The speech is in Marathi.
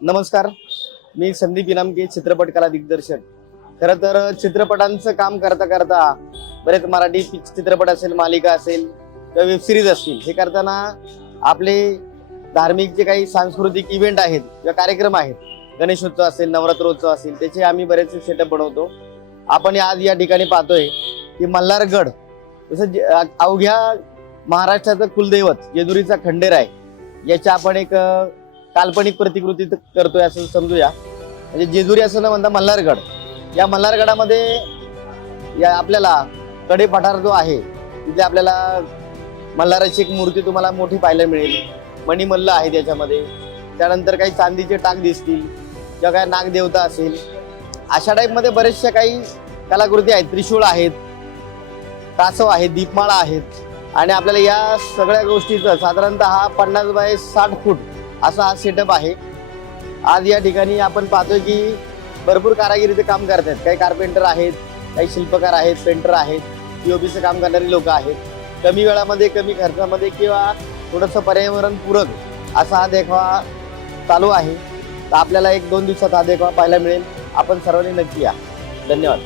नमस्कार. मी संदीप इनामके चित्रपट कला दिग्दर्शक. खरं तर चित्रपटांचं काम करता करता बरेच मराठी चित्रपट असेल मालिका असेल किंवा वेबसिरीज असतील हे करताना आपले धार्मिक जे काही सांस्कृतिक इव्हेंट आहेत किंवा कार्यक्रम आहेत गणेशोत्सव असेल नवरात्रोत्सव असेल त्याचे आम्ही बरेचसे सेटअप बनवतो. आपण आज या ठिकाणी पाहतोय की मल्हारगड जसं जे- अवघ्या महाराष्ट्राचं कुलदैवत जेजुरीचा खंडेर आहे याच्या आपण एक काल्पनिक प्रतिकृती करतोय असं समजूया. म्हणजे जेजुरी असं ना म्हणता मल्हारगड. या मल्हारगडामध्ये या आपल्याला कडे पठार जो आहे तिथे आपल्याला मल्हाराची एक मूर्ती तुम्हाला मोठी पाहायला मिळेल. मणिमल्ल आहे त्याच्यामध्ये. त्यानंतर काही चांदीचे टाक दिसतील किंवा काही नागदेवता असेल. अशा टाईपमध्ये बरेचशा काही कलाकृती आहेत. त्रिशूळ आहेत कासव आहेत दीपमाळा आहेत. आणि आपल्याला या सगळ्या गोष्टीचं साधारणतः हा पन्नास बाय साठ फूट असा हा सेटअप आहे. आज या ठिकाणी आपण पाहतोय की भरपूर कारागिरीचं काम करत आहेत काही कार्पेंटर आहेत काही शिल्पकार आहेत पेंटर आहेत पीओपीचं काम करणारी लोक आहेत. कमी वेळामध्ये कमी खर्चामध्ये किंवा थोडंसं पर्यावरणपूरक असा हा देखावा चालू आहे. तर आपल्याला एक दोन दिवसात हा देखावा पाहायला मिळेल. आपण सर्वांनी नक्की या. धन्यवाद.